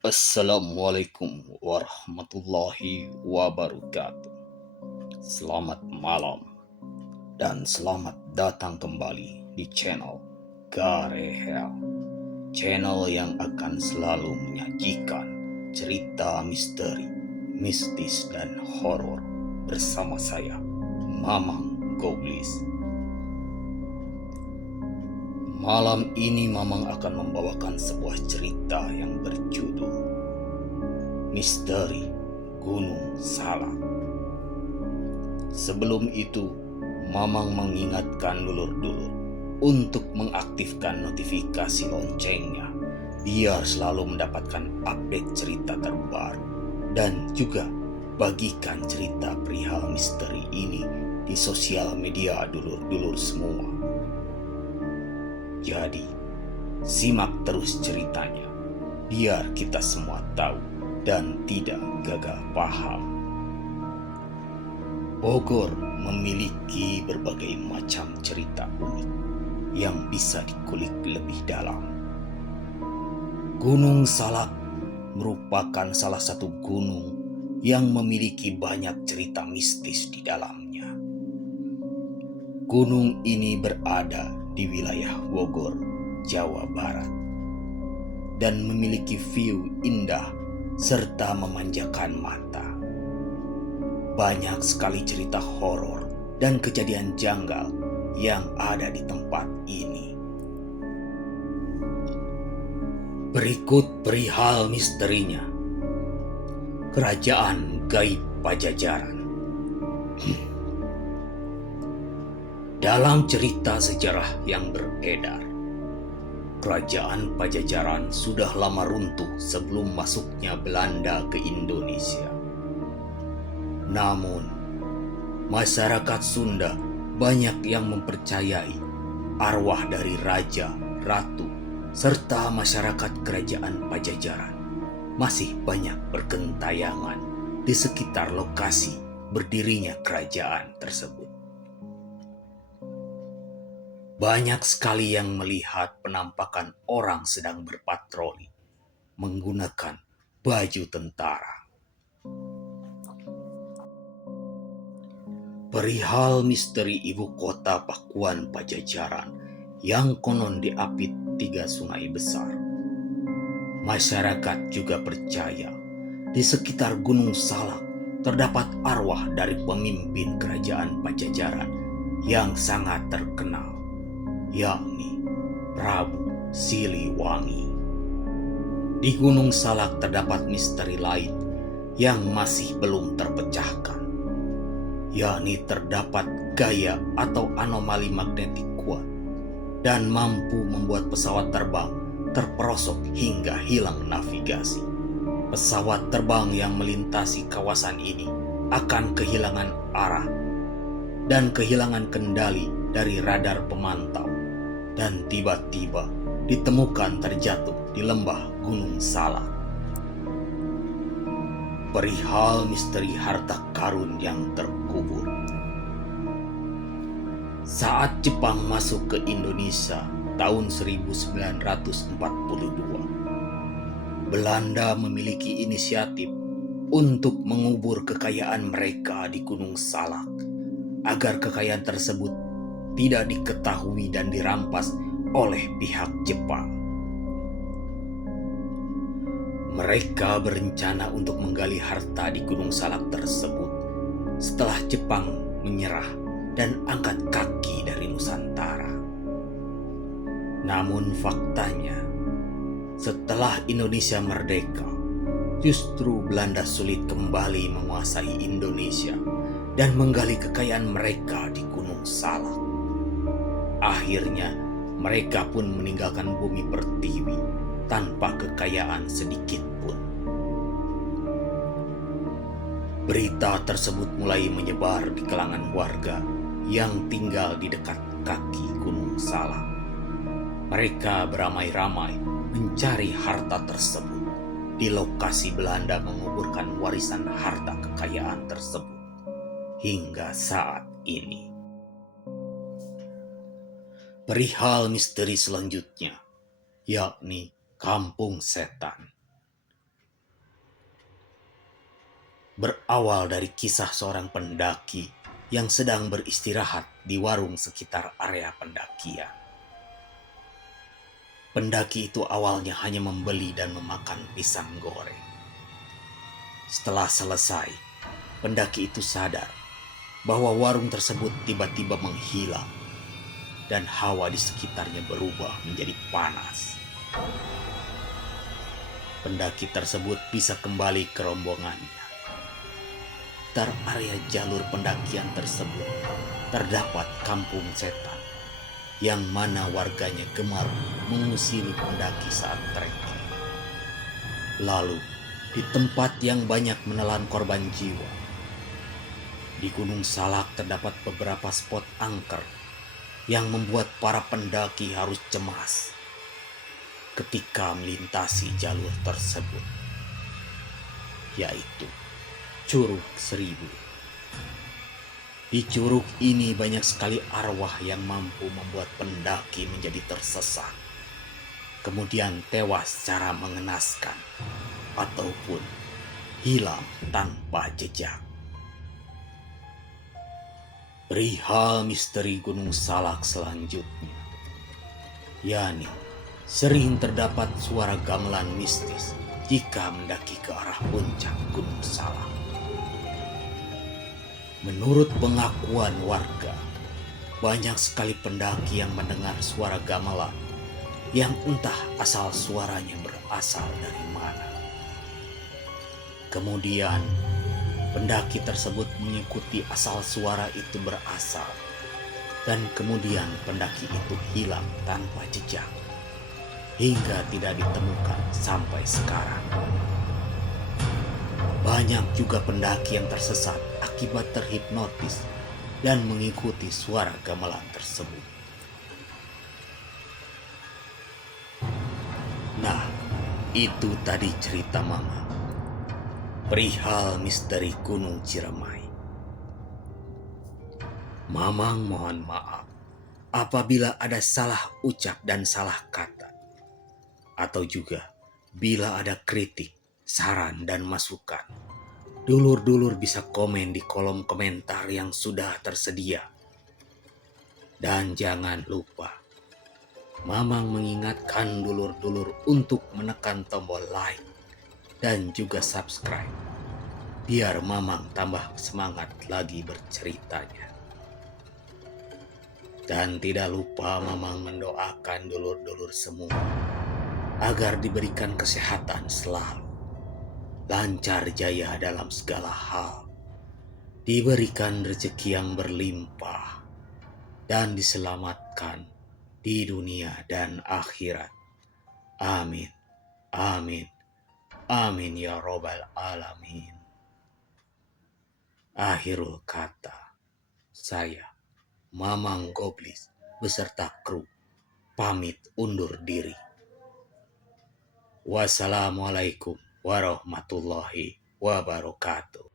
Assalamualaikum warahmatullahi wabarakatuh. Selamat malam dan selamat datang kembali di channel Garehel. Channel yang akan selalu menyajikan cerita misteri, mistis dan horor bersama saya, Mamang Goblis. Malam ini Mamang akan membawakan sebuah cerita yang berjudul Misteri Gunung Salak. Sebelum itu, Mamang mengingatkan dulur-dulur untuk mengaktifkan notifikasi loncengnya biar selalu mendapatkan update cerita terbaru dan juga bagikan cerita perihal misteri ini di sosial media dulur-dulur semua. Jadi, simak terus ceritanya biar kita semua tahu dan tidak gagal paham. Bogor memiliki berbagai macam cerita unik yang bisa dikulik lebih dalam. Gunung Salak merupakan salah satu gunung yang memiliki banyak cerita mistis di dalamnya. Gunung ini berada di wilayah Bogor, Jawa Barat, dan memiliki view indah serta memanjakan mata. Banyak sekali cerita horor dan kejadian janggal yang ada di tempat ini. Berikut perihal misterinya. Kerajaan Gaib Pajajaran. Dalam cerita sejarah yang beredar, Kerajaan Pajajaran sudah lama runtuh sebelum masuknya Belanda ke Indonesia. Namun, masyarakat Sunda banyak yang mempercayai arwah dari raja, ratu, serta masyarakat kerajaan Pajajaran masih banyak bergentayangan di sekitar lokasi berdirinya kerajaan tersebut. Banyak sekali yang melihat penampakan orang sedang berpatroli menggunakan baju tentara. Perihal misteri ibu kota Pakuan Pajajaran yang konon diapit 3 sungai besar. Masyarakat juga percaya di sekitar Gunung Salak terdapat arwah dari pemimpin kerajaan Pajajaran yang sangat terkenal, yakni Prabu Siliwangi. Di Gunung Salak terdapat misteri lain yang masih belum terpecahkan, yakni terdapat gaya atau anomali magnetik kuat dan mampu membuat pesawat terbang terperosok hingga hilang navigasi. Pesawat terbang yang melintasi kawasan ini akan kehilangan arah dan kehilangan kendali dari radar pemantau dan tiba-tiba ditemukan terjatuh di lembah Gunung Salak. Perihal misteri harta karun yang terkubur. Saat Jepang masuk ke Indonesia tahun 1942, Belanda memiliki inisiatif untuk mengubur kekayaan mereka di Gunung Salak agar kekayaan tersebut tidak diketahui dan dirampas oleh pihak Jepang. Mereka berencana untuk menggali harta di Gunung Salak tersebut setelah Jepang menyerah dan angkat kaki dari Nusantara. Namun faktanya, setelah Indonesia merdeka, justru Belanda sulit kembali menguasai Indonesia dan menggali kekayaan mereka di Gunung Salak. Akhirnya, mereka pun meninggalkan bumi pertiwi tanpa kekayaan sedikit pun. Berita tersebut mulai menyebar di kalangan warga yang tinggal di dekat kaki Gunung Salak. Mereka beramai-ramai mencari harta tersebut di lokasi Belanda menguburkan warisan harta kekayaan tersebut hingga saat ini. Perihal misteri selanjutnya, yakni Kampung Setan. Berawal dari kisah seorang pendaki yang sedang beristirahat di warung sekitar area pendakian. Pendaki itu awalnya hanya membeli dan memakan pisang goreng. Setelah selesai, pendaki itu sadar bahwa warung tersebut tiba-tiba menghilang dan hawa di sekitarnya berubah menjadi panas. Pendaki tersebut bisa kembali ke rombongannya. Di area jalur pendakian tersebut terdapat kampung setan yang mana warganya gemar mengusiri pendaki saat trekking. Lalu, di tempat yang banyak menelan korban jiwa, di Gunung Salak terdapat beberapa spot angker yang membuat para pendaki harus cemas ketika melintasi jalur tersebut, yaitu Curug Seribu. Di curug ini banyak sekali arwah yang mampu membuat pendaki menjadi tersesat, kemudian tewas secara mengenaskan, ataupun hilang tanpa jejak. Perihal misteri Gunung Salak selanjutnya, yakni sering terdapat suara gamelan mistis jika mendaki ke arah puncak Gunung Salak. Menurut pengakuan warga, banyak sekali pendaki yang mendengar suara gamelan yang entah asal suaranya berasal dari mana. Kemudian, pendaki tersebut mengikuti asal suara itu berasal, dan kemudian pendaki itu hilang tanpa jejak, hingga tidak ditemukan sampai sekarang. Banyak juga pendaki yang tersesat akibat terhipnotis dan mengikuti suara gamelan tersebut. Nah, itu tadi cerita Mama perihal misteri Gunung Ciremai. Mamang mohon maaf apabila ada salah ucap dan salah kata, atau juga bila ada kritik, saran, dan masukan. Dulur-dulur bisa komen di kolom komentar yang sudah tersedia. Dan jangan lupa, Mamang mengingatkan dulur-dulur untuk menekan tombol like dan juga subscribe, biar Mamang tambah semangat lagi berceritanya. Dan tidak lupa Mamang mendoakan dulur-dulur semua agar diberikan kesehatan selalu, lancar jaya dalam segala hal, diberikan rezeki yang berlimpah, dan diselamatkan di dunia dan akhirat. Amin, amin, amin ya robbal alamin. Akhirul kata, saya Mamang Goblis beserta kru pamit undur diri. Wassalamualaikum warahmatullahi wabarakatuh.